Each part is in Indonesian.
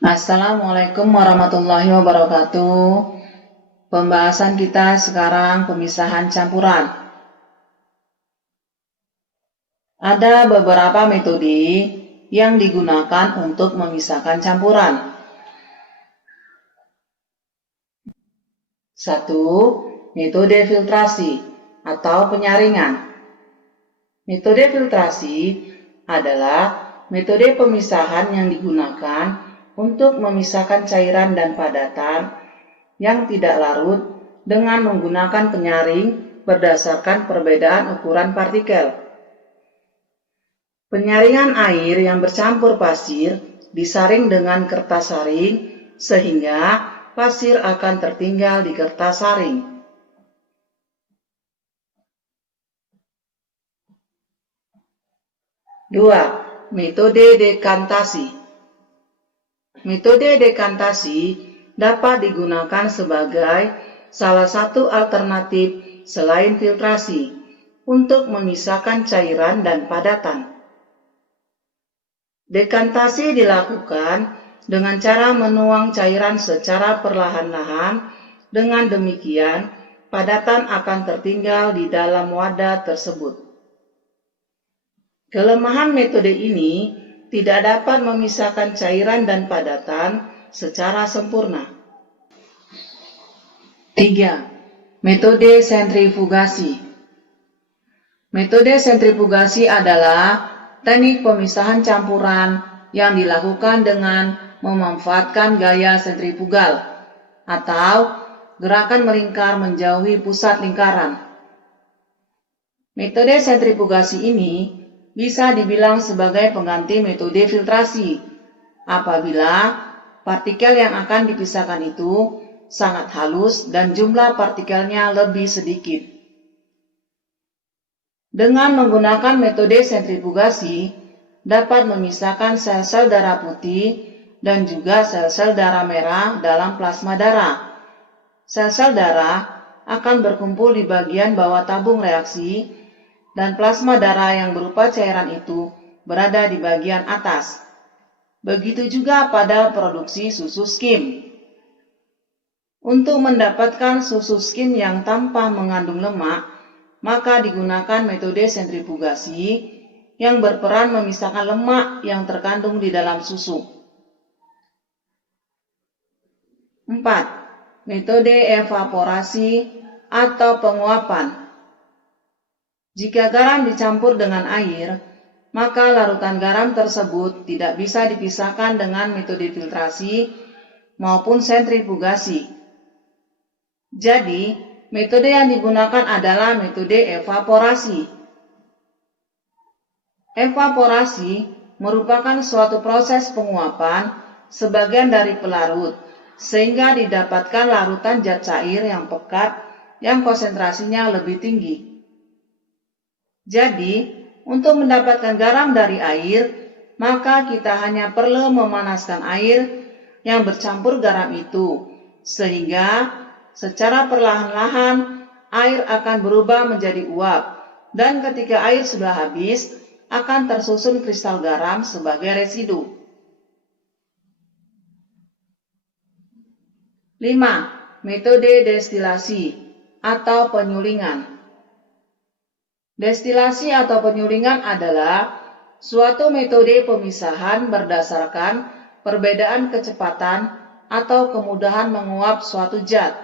Assalamualaikum warahmatullahi wabarakatuh. Pembahasan kita sekarang pemisahan campuran. Ada beberapa metode yang digunakan untuk memisahkan campuran. 1. Metode filtrasi atau penyaringan. Metode filtrasi adalah metode pemisahan yang digunakan untuk memisahkan cairan dan padatan yang tidak larut dengan menggunakan penyaring berdasarkan perbedaan ukuran partikel. Penyaringan air yang bercampur pasir disaring dengan kertas saring sehingga pasir akan tertinggal di kertas saring. 2. Metode dekantasi. Metode dekantasi dapat digunakan sebagai salah satu alternatif selain filtrasi untuk memisahkan cairan dan padatan. Dekantasi dilakukan dengan cara menuang cairan secara perlahan-lahan. Dengan demikian, padatan akan tertinggal di dalam wadah tersebut. Kelemahan metode ini tidak dapat memisahkan cairan dan padatan secara sempurna. 3. Metode sentrifugasi. Metode sentrifugasi adalah teknik pemisahan campuran yang dilakukan dengan memanfaatkan gaya sentrifugal atau gerakan melingkar menjauhi pusat lingkaran. Metode sentrifugasi ini bisa dibilang sebagai pengganti metode filtrasi apabila partikel yang akan dipisahkan itu sangat halus dan jumlah partikelnya lebih sedikit. Dengan menggunakan metode sentrifugasi dapat memisahkan sel-sel darah putih dan juga sel-sel darah merah dalam plasma darah. Sel-sel darah akan berkumpul di bagian bawah tabung reaksi dan plasma darah yang berupa cairan itu berada di bagian atas. Begitu juga pada produksi susu skim. Untuk mendapatkan susu skim yang tanpa mengandung lemak, maka digunakan metode sentrifugasi yang berperan memisahkan lemak yang terkandung di dalam susu. 4. Metode evaporasi atau penguapan. Jika garam dicampur dengan air, maka larutan garam tersebut tidak bisa dipisahkan dengan metode filtrasi maupun sentrifugasi. Jadi, metode yang digunakan adalah metode evaporasi. Evaporasi merupakan suatu proses penguapan sebagian dari pelarut, sehingga didapatkan larutan zat cair yang pekat yang konsentrasinya lebih tinggi. Jadi, untuk mendapatkan garam dari air, maka kita hanya perlu memanaskan air yang bercampur garam itu, sehingga secara perlahan-lahan air akan berubah menjadi uap, dan ketika air sudah habis, akan tersusun kristal garam sebagai residu. 5. Metode destilasi atau penyulingan. Destilasi atau penyulingan adalah suatu metode pemisahan berdasarkan perbedaan kecepatan atau kemudahan menguap suatu zat.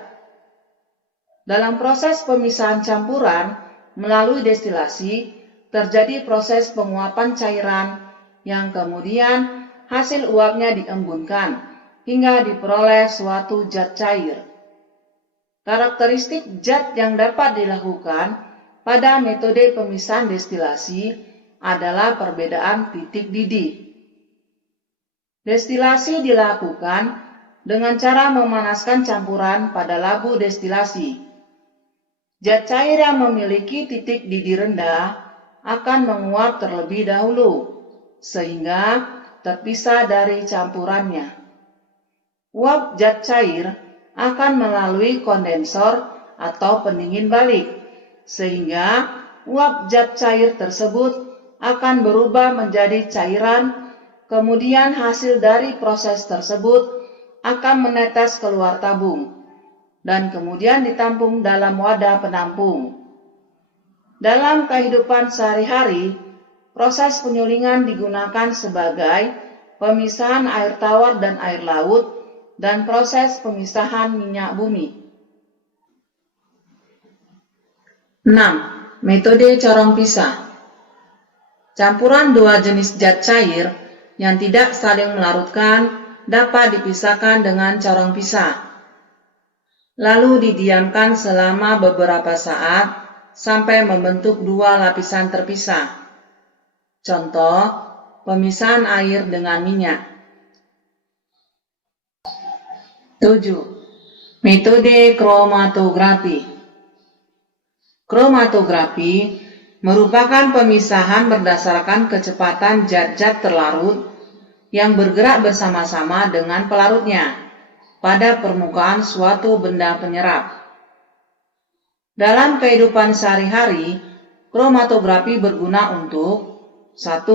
Dalam proses pemisahan campuran melalui destilasi, terjadi proses penguapan cairan yang kemudian hasil uapnya diembunkan hingga diperoleh suatu zat cair. Karakteristik zat yang dapat dilakukan pada metode pemisahan destilasi adalah perbedaan titik didih. Destilasi dilakukan dengan cara memanaskan campuran pada labu destilasi. Zat cair yang memiliki titik didih rendah akan menguap terlebih dahulu, sehingga terpisah dari campurannya. Uap zat cair akan melalui kondensor atau pendingin balik, sehingga uap zat cair tersebut akan berubah menjadi cairan Kemudian hasil dari proses tersebut akan menetes keluar tabung dan kemudian ditampung dalam wadah penampung. Dalam kehidupan sehari-hari, proses penyulingan digunakan sebagai pemisahan air tawar dan air laut dan proses pemisahan minyak bumi. 6. Metode corong pisah. Campuran dua jenis zat cair yang tidak saling melarutkan dapat dipisahkan dengan corong pisah. Lalu didiamkan selama beberapa saat sampai membentuk dua lapisan terpisah. Contoh, pemisahan air dengan minyak. 7. Metode kromatografi. Kromatografi merupakan pemisahan berdasarkan kecepatan zat-zat terlarut yang bergerak bersama-sama dengan pelarutnya pada permukaan suatu benda penyerap. Dalam kehidupan sehari-hari, kromatografi berguna untuk 1.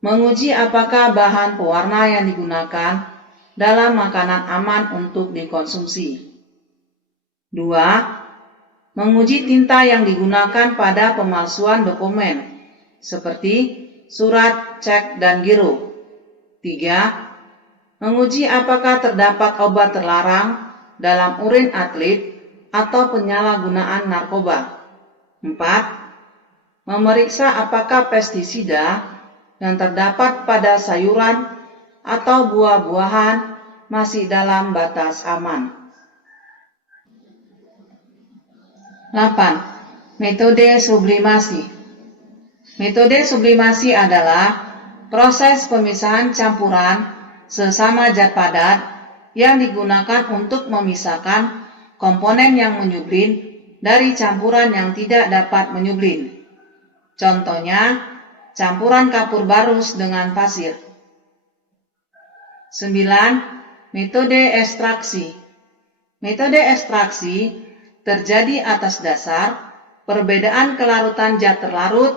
Menguji apakah bahan pewarna yang digunakan dalam makanan aman untuk dikonsumsi. 2. Menguji tinta yang digunakan pada pemalsuan dokumen, seperti surat, cek, dan giro. 3. Menguji apakah terdapat obat terlarang dalam urin atlet atau penyalahgunaan narkoba. 4. Memeriksa apakah pestisida yang terdapat pada sayuran atau buah-buahan masih dalam batas aman. 8. Metode sublimasi. Metode sublimasi adalah proses pemisahan campuran sesama zat padat yang digunakan untuk memisahkan komponen yang menyublin dari campuran yang tidak dapat menyublin. Contohnya, campuran kapur barus dengan pasir. 9. Metode ekstraksi. Metode ekstraksi terjadi atas dasar perbedaan kelarutan zat terlarut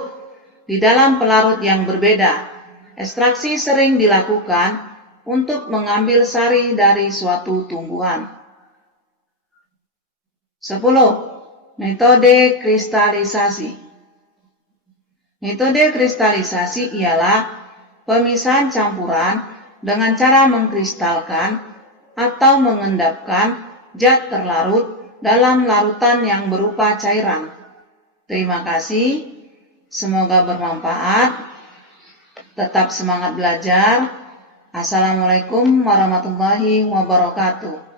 di dalam pelarut yang berbeda. Ekstraksi sering dilakukan untuk mengambil sari dari suatu tumbuhan. 10. Metode kristalisasi. Metode kristalisasi ialah pemisahan campuran dengan cara mengkristalkan atau mengendapkan zat terlarut dalam larutan yang berupa cairan. Terima kasih, semoga bermanfaat. Tetap semangat belajar. Assalamualaikum warahmatullahi wabarakatuh.